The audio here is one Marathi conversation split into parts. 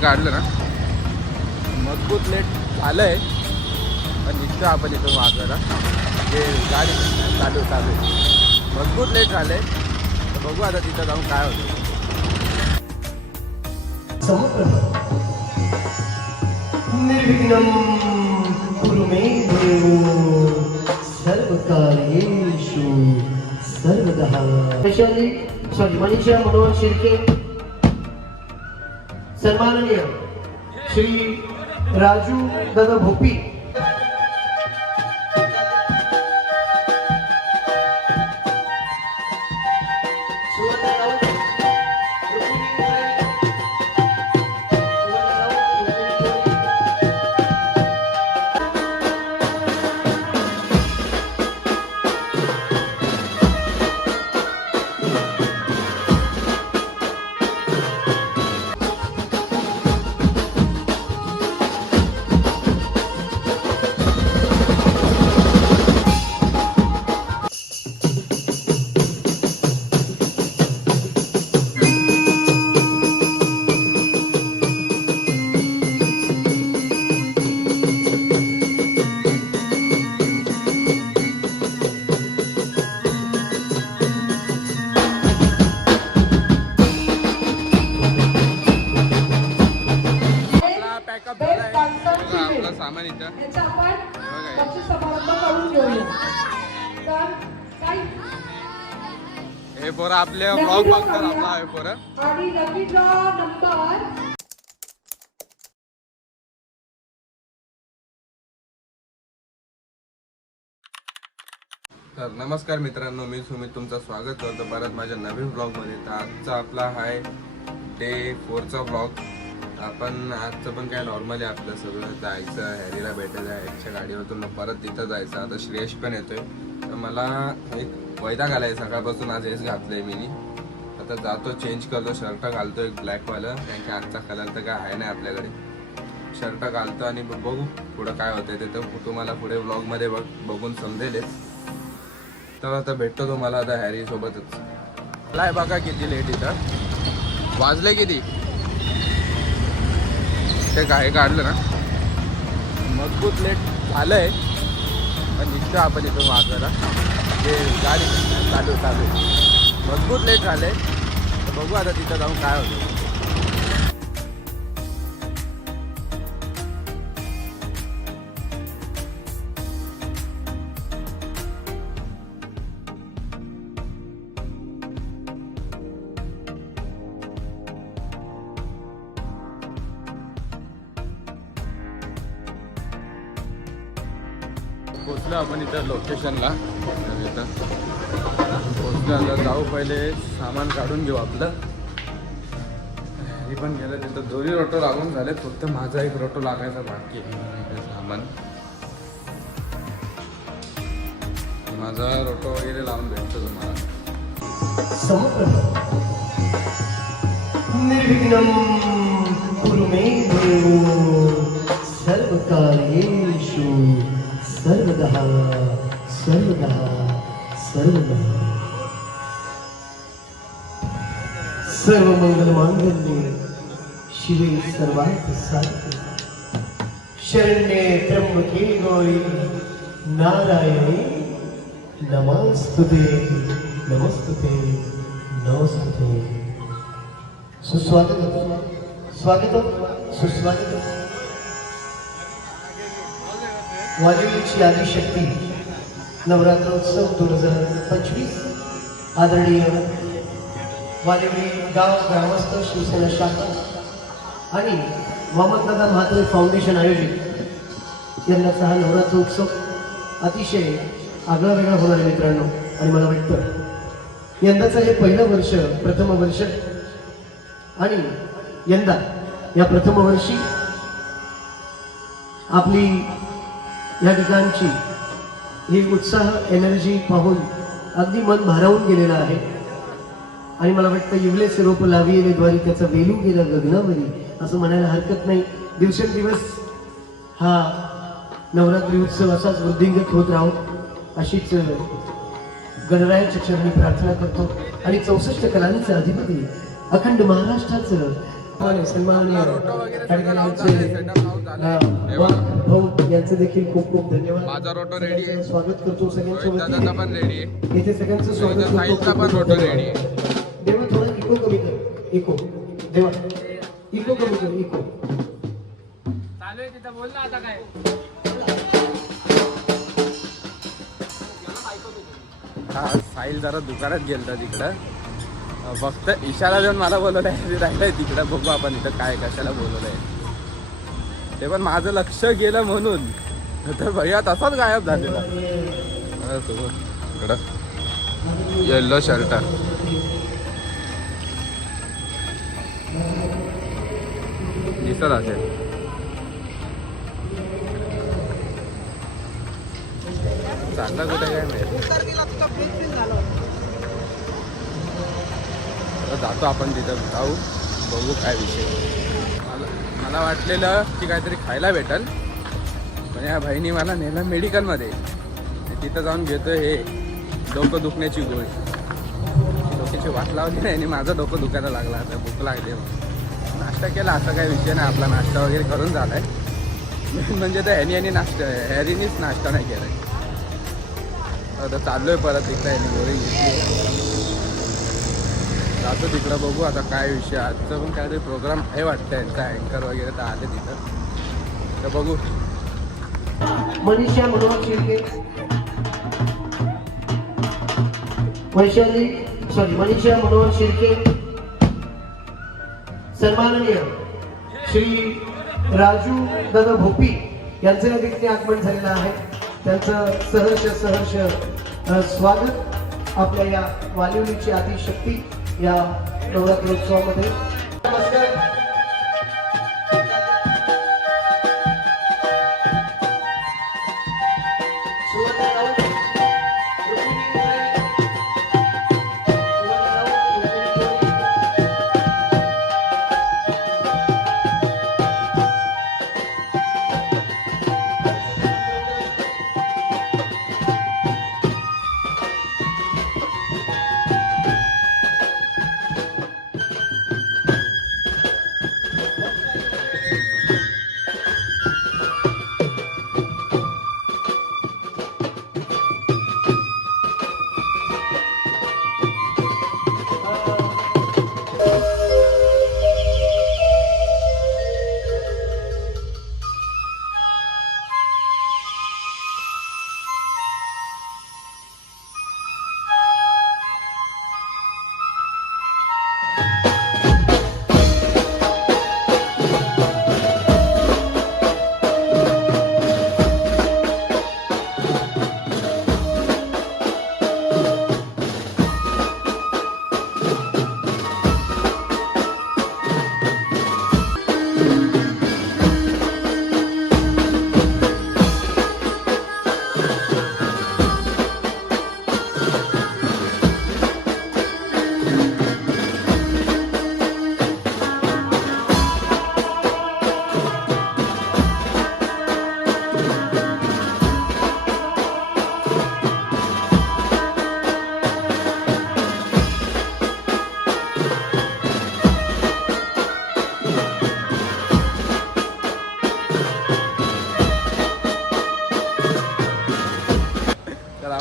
काढलं ना मजबूत लेट झालंय पण निघतो आपण इथून वाजवायला हे गाडी चालू मजबूत लेट झालंय तर बघू आता तिथं जाऊन काय होतं. निर्विघ्नं कुरु मे देवो सर्वकार्येषु सर्वदा. मनीषा मनोहर शिर्के, सन्माननीय श्री राजू दादा भोपी, आपलं सामान इथं हे पोरं आपले ब्लॉग बघतात आपला हे पोरं. तर नमस्कार मित्रांनो, मी सुमित तुमचं स्वागत करतो परत माझ्या नवीन ब्लॉगमध्ये. तर आजचा आपला आहे डे 4चा ब्लॉग. आपण आजचं पण काय नॉर्मली आपलं सगळं जायचं, हॅरीला भेटायचं, हॅरीच्या गाडीवरून परत तिथं जायचं. आता श्रेयश पण येतोय तर मला एक वैताग आलाय सकाळपासून. आज हेच घातलंय मी. आता जातो, चेंज करतो, शर्ट घालतो एक ब्लॅकवालं, कारण की आजचा कलर तर काय आहे नाही आपल्याकडे. शर्ट घालतो आणि बघू पुढं काय होतंय ते तर तुम्हाला पुढे ब्लॉगमध्ये बघून समजेलच. तर आता भेटतो तुम्हाला आता हॅरी सोबतच. मला बघा किती लेट इथं वाजले किती ते काय काढलं ना मजबूत लेट झालंय पण निघतो आपण इथून वाजवायला हे गाडी चालू मजबूत लेट झालंय तर बघू आता तिथं जाऊन काय होतं. पोचलो आपण इथं लोकेशनला. इथं पोचलो, आता जाऊ, पहिले सामान काढून घेऊ आपलं. हे पण गेलं तिथं. दोन्ही रोटो लागून झाले, फक्त माझा एक रोटो लागायचा बाकी आहे. सामान माझा रोटो वगैरे लावून भेटतो तुम्हाला. निर्विघ्नं कुरु मे देवो सर्वकार्येषु सर्वदा. सर्वमंगलमांगल्ये शिवे सर्वार्थ साधके शरण्ये त्र्यंबके गौरी नारायणे नमस्तुते नमस्तुते. सुस्वागतम सुस्वागतम. वाजवीची आदिशक्ती नवरात्रोत्सव 2025 आदरणीय वाजवी गाव ग्रामस्थ शिवसेना शाखा आणि मोहम्मददादा म्हात्रे फाउंडेशन आयोजित यंदाचा हा नवरात्रोत्सव अतिशय आगळा वेगळा होणार आहे मित्रांनो. आणि मला वाटतं यंदाचं हे पहिलं वर्ष, प्रथम वर्ष, आणि यंदा या प्रथम वर्षी आपली या ठिकाणची ही उत्साह, एनर्जी पाहून अगदी मन भारावून गेलेलं आहे. आणि मला वाटतं इवलेच रोप लाविले द्वारी त्याचा वेलू गेला गगनावरी असं म्हणायला हरकत नाही. दिवसेंदिवस हा नवरात्री उत्सव असाच वृद्धिंगत होत राहो अशीच गणरायाच्या चरणी प्रार्थना करतो. आणि 64 कलांचा अधिपती अखंड महाराष्ट्राचं सन्माननीय रोटो वगैरे आणि सगळं लावून आमचे, झालंय, setup लावून झालंय. हे वाघ बघा. भाऊ यांचे देखील खूप खूप धन्यवाद. माझा रोटो रेडी आहे. स्वागत करतो सगळ्यांच्या रोहित दादाचा पण वतीने. रेडी आहे. इथे सगळ्यांचं स्वागत रोहित साईजचा पण रोटो रेडी आहे. देवा थोडं इको कमी कर. इको देवा इको कमी कर. इको चालू आहे तिथं, बोल ना आता काय. हा साहिल जरा दुकानात गेलता तिकडं, फक्त इशारा देऊन मला बोलवलंय, राहिलंय तिकडं. बघू आपण इथं काय कशाला बोलवलंय ते, पण माझं लक्ष गेलं म्हणून, तर भैया तसाच गायब झालेला. इकडं येल्लो शर्ट, दिसत असेल. चालला कुठे काय माहिती. जातो आपण तिथं, जाऊ बघू काय विषय. मला वाटलेलं की काहीतरी खायला भेटल, पण या भाईनी मला नेलं मेडिकलमध्ये. तिथं जाऊन घेतो हे डोकं दुखण्याची गोळी. डोक्याची वाट लावली नाही आणि माझं डोकं दुखायला लागला. आता भूक लागली. नाश्ता केला असा काही विषय नाही, आपला नाश्ता वगैरे करून झालाय. म्हणजे तर हॅरीनीच नाश्ता नाही केलाय. आता चाललोय परत तिकडं, ह्यानी गोळी घेतली. जातो तिकडं, बघू आता काय विषय. आजचं पण काहीतरी प्रोग्राम आहे वाटतं यांचा, अँकर वगैरे तर आले तिथं, तर बघू. मनीषा मनोहर शिर्के, मनीषा मनोहर शिर्के, सन्माननीय श्री राजू दादा भोपी यांचे या ठिकाणी आगमन झालेलं आहे. त्यांचं सहर्ष स्वागत आपल्या या वालिवलीची आदिशक्ती या नवरात्रोत्सवामध्ये. नमस्कार.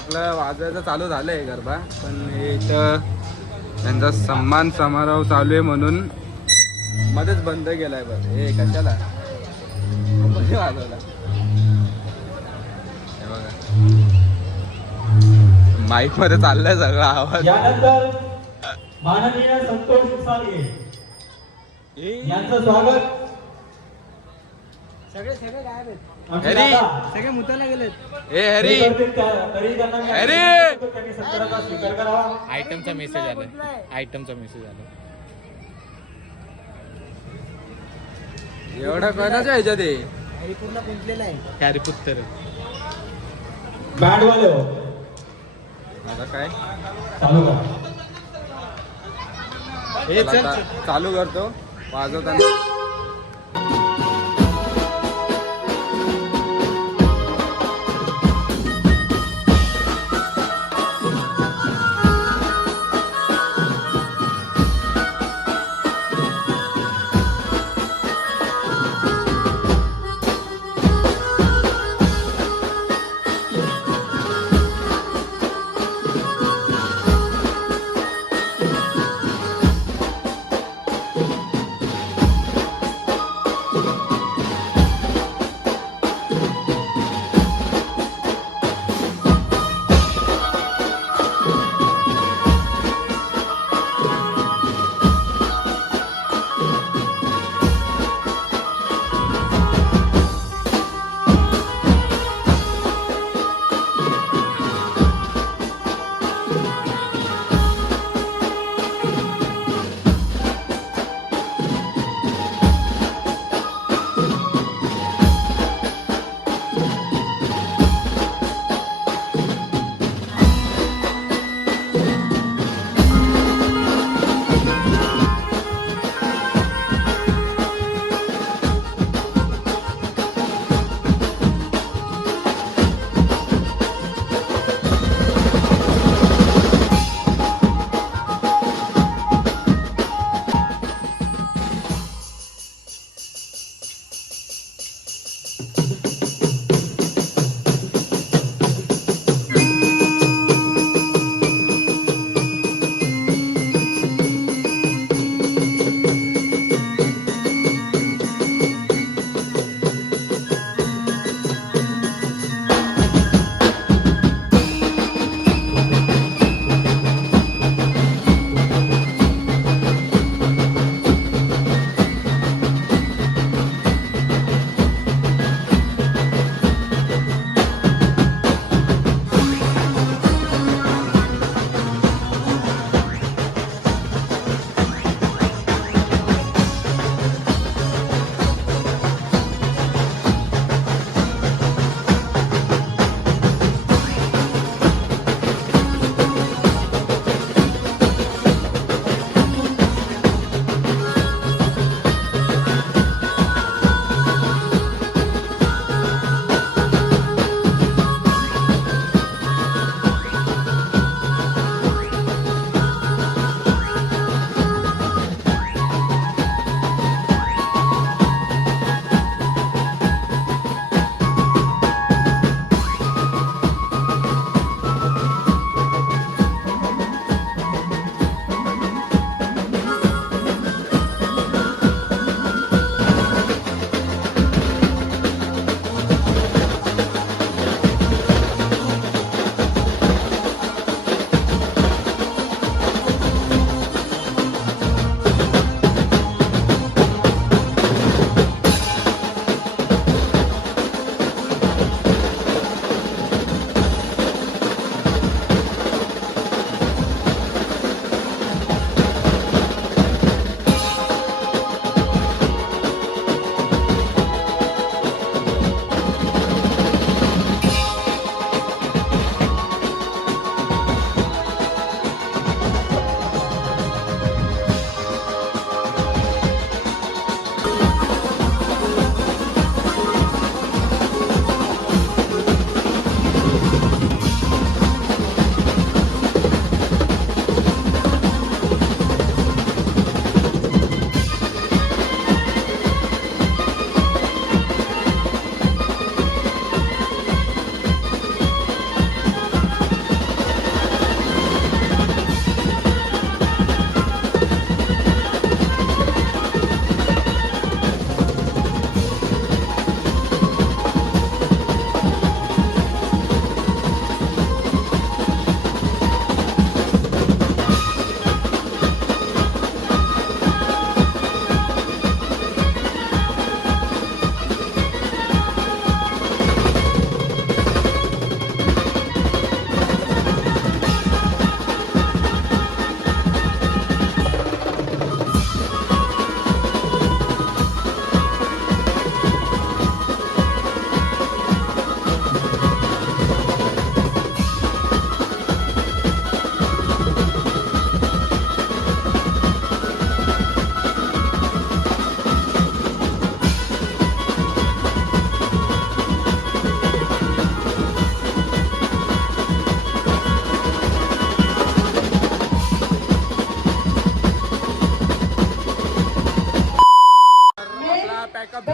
आपलं वाजवायचं चालू झालंय गरबा, पण इथं त्यांचा सन्मान समारोह चालू आहे म्हणून मध्येच बंद केलाय. बरं हे कशाला वाजवला हे बघा, माईक मध्ये चाललाय सगळा आवाज. यानंतर माननीय संतोष साळगे यांचं स्वागत. सगळे सगळे गायब आहेत, आमचे हॅरी. दादा सगळे मुताला गेलेत. ए हॅरी, करतील तरी त्यांना मी हॅरी. आग्रह करतो, त्यांनी सत्काराचा स्वीकार करावा. आयटमचा मेसेज आला, आयटमचा मेसेज आला. एवढा कोणाच्या ह्याच्यात आहे? हरिपूरला गुंतलेला आहे. कॅरी पुत्तर बँडवाले हो, आता काय चालू करा. हे चल आता चालू करतो वाजवताना.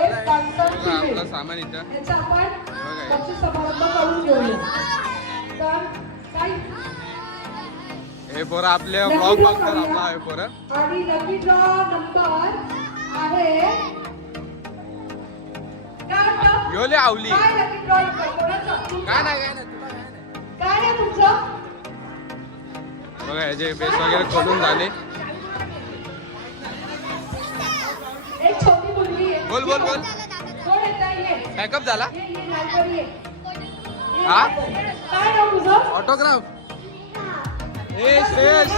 आपलं सामान इथं याचा आपण बघा. बक्षीस समारंभ करून घेऊया. तर काही हे पोरं आपले ब्लॉग बघतात आपला हे पोरं. आणि लकी ड्रॉ नंबर आहे काय होतं? योले आवली काय लकी ड्रॉ नंबर कोणाचा? काय नाही तुला काय नाही. काय आहे तुमचं? बघा ह्याचे बेस वगैरे खोलून झाले. एक छोटी मुलगी आहे. बोल. कोण येतं? ये. पॅकअप झाला ये, ये, लालपरी ये. ये, हा? लालपरी. काय नाव तुझं? ऑटोग्राफ. ए श्रेयस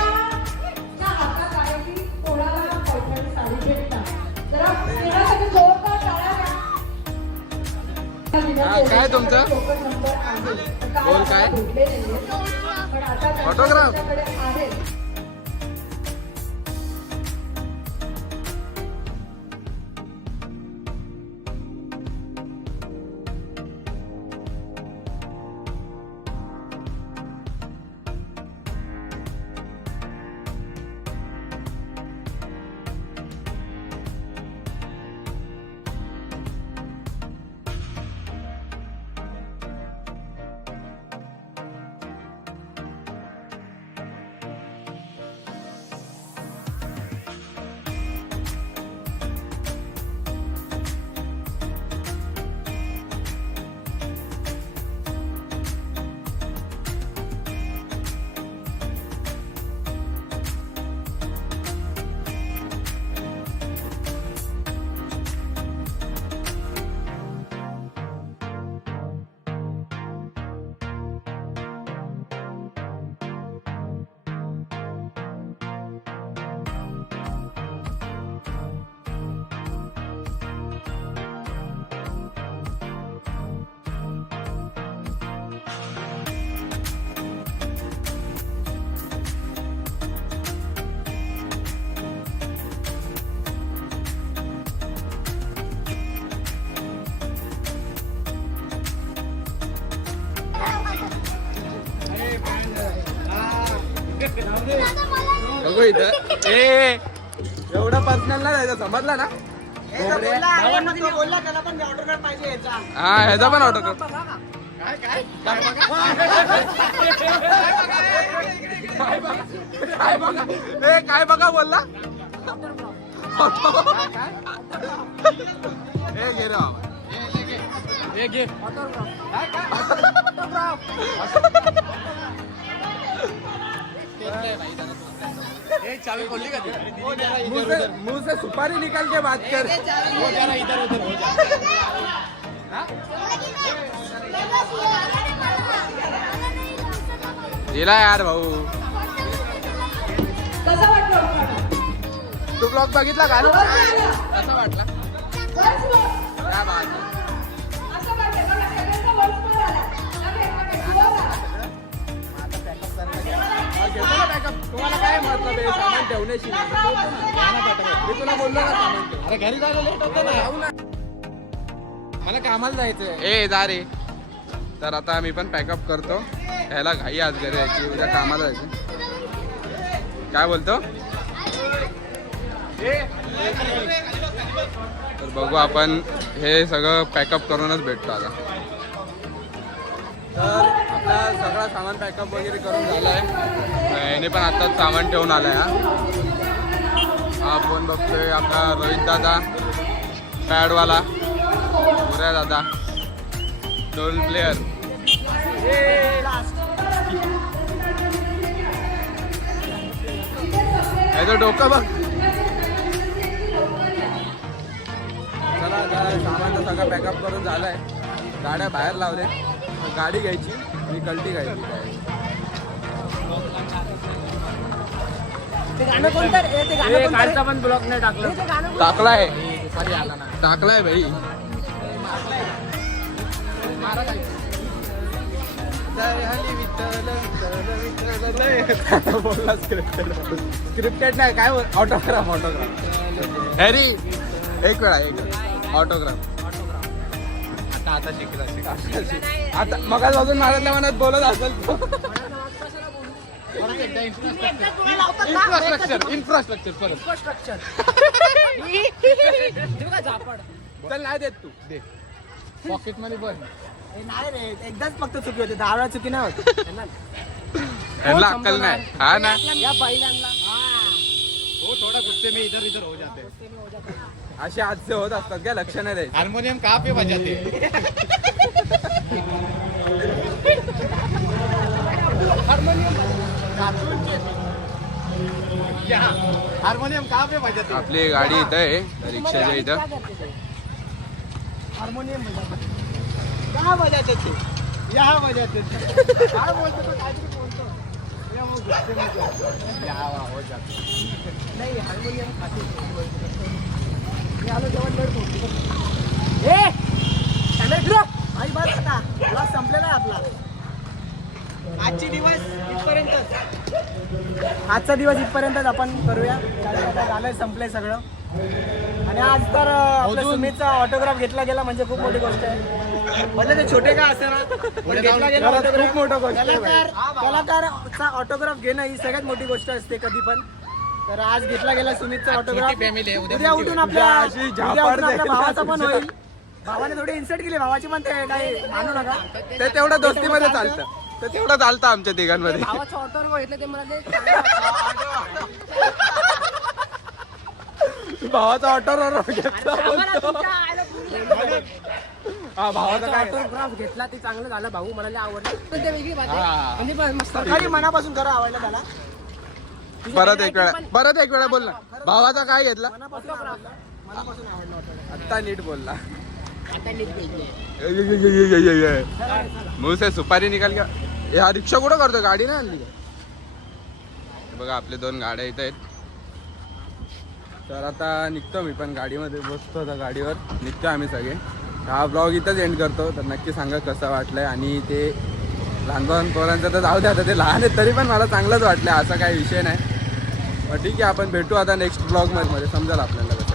च्या हातात आहे की कोणाला पैठणी साडी भेटतात. जरा स्नेहासाठी जोरदार टाळ्या द्या. हा, काय तुमचं? टोकन नंबर आहे. तर बोल काय? भेटले नाहीये. पण आता ऑटोग्राफ? त्यांच्याकडे आहे. बघू इथं. ए एवढा पर्सनल नाही जायचं समजला ना. बोलला त्याला पण ऑर्डर पाहिजे याचा. हा ह्याचा पण ऑटो कर. काय बघा बोलला. हे घे रे बाबा. हे घे. चावी खोलली का मुंह से सुपारी निकाल के बात कर. दिला यार भाऊ. कसं वाटलं? तू ब्लॉग बघितला का? आवडलं? कसा वाटला? वर्ष वर. काय बात आहे. असं वाटलं बघा, सगळ्यांचा वर्ष वर आला. वर आला. घेतो ना backup. तुम्हाला काय मतलब आहे सामान ठेवण्याशी? मी तुला बोललो ना सामान ठेव. अरे घरी जायला लेट होतं ना. जाऊ ना. मला कामाला जायचंय. ए जा रे. तर आता मी पण पॅकअप करतो. ह्याला घाई आज घरी यायची, उद्या कामाला जायची. काय बोलतो? तर बघू आपण हे सगळं पॅकअप करूनच भेटतो आता. तर आपला सगळा सामान पॅकअप वगैरे करून झाला आहे. याने पण आत्ताच सामान ठेवून आलाय. हा फोन बघतोय आपला रोहित दादा, पॅडवाला, पुऱ्या दादा, डोल प्लेअर. याचं डोकं बघ. चला आता सामान तर सगळं पॅकअप करून झालंय. गाड्या बाहेर लावले. गाडी घ्यायची आणि कल्टी घ्यायची. ते गाणं कोणतं रे? ते गाणं कोणतं रे? कालचा पण ब्लॉग नाही टाकलं. ते गाणं कोणतं? टाकलाय दुपारी आला ना. टाकलाय भाई. स्क्रिप्टेड नाही काय ऑटोग्राफ. हॅरी एक वेळा ऑटोग्राफ. आता शिकला. आता मग अजून महाराजल्या मनात बोलत असेल तो. इन्फ्रास्ट्रक्चर परत. स्ट्रक्चर. झापड. चल नाही देत तू दे पॉकेट मध्ये पण नाही रे एकदाच फक्त चुकी होती 10 वेळा चुकी नाही होत यांना अक्कल नाही हा ना या बैलांना हो थोड़ा गुस्से में इधर इधर हो जाते हैं असे आजचे होत असतात काय लक्ष नाही द्यायचं हारमोनियम कहाँ पे बजाते हैं यहाँ हारमोनियम कहाँ पे बजाते हैं आपली गाडी इथं आहे रिक्षाच्या इथं हार्मोनियम कहाँ बजाते थे यहाँ बजाते थे काय बोलतो तो काहीतरी बोलतो या मग गुस्से में जातो. हो जाते नाही हार्मोनियम खाते मी आलो जेवण लेट पोहोचतो ए कॅमेरा फिरो आई बस आता ब्लॉग संपलेला आहे आपला आजची दिवस इथपर्यंतच आजचा दिवस इथपर्यंतच आपण करूया कारण आता झालंय संपलंय सगळं आणि आज तर आपल्या सुमितचा ऑटोग्राफ घेतला गेला म्हणजे खूप मोठी गोष्ट आहे म्हणजे ते छोटे का असे ना पण घेतला गेला autograph. खूप मोठं गोष्ट आहे कलाकारचा ऑटोग्राफ घेणं ही सगळ्यात मोठी गोष्ट असते कधी पण तर आज घेतला गेला सुमितचा ऑटोग्राफ family आहे, उद्या उठून आपल्या अशी उद्या झापाड उठून आपल्या जाईल. भावाचा पण होईल भावाने थोडी इन्सर्ट केली भावाची पण ते काही मानू नका ते तेवढं दोस्तीमध्ये चालतं ते तेवढं चालतं आमच्या तिघांमध्ये भावाचं ऑटोग्राफ घेतलं ते मला ते भावाचा ऑटो हा भावाचा काय ऑटोग्राफ घेतला ते चांगलं झालं भाऊ मला लय आवडलं पण ते वेगळी बात आहे म्हणजे मस्त खरी मनापासून खरं आवडलं त्याला परत एक वेळा बोल ना भावाचा काय घेतला मनापासून आवडलं मनापासून आवडलं होतं आत्ता नीट बोलला आता नीट भेटले मुंह से सुपारी निकाल गया हा रिक्षा कुठं करतो गाडी नाही आणली का हे बघा आपले 2 गाड्या इथं आहेत तर आता निघतो मी पण गाडीमध्ये बसतो आता गाडीवर निघतो आम्ही सगळे हा ब्लॉग इथंच एंड करतो तर नक्की सांगा कसं वाटलंय आणि ते लहान पोरांचं तर जाऊ द्या आता ते लहान आहेत तरी पण मला चांगलंच वाटलं असा काही विषय नाही मग ठीक आहे आपण भेटू आता नेक्स्ट ब्लॉगमध्ये समजाल आपल्याला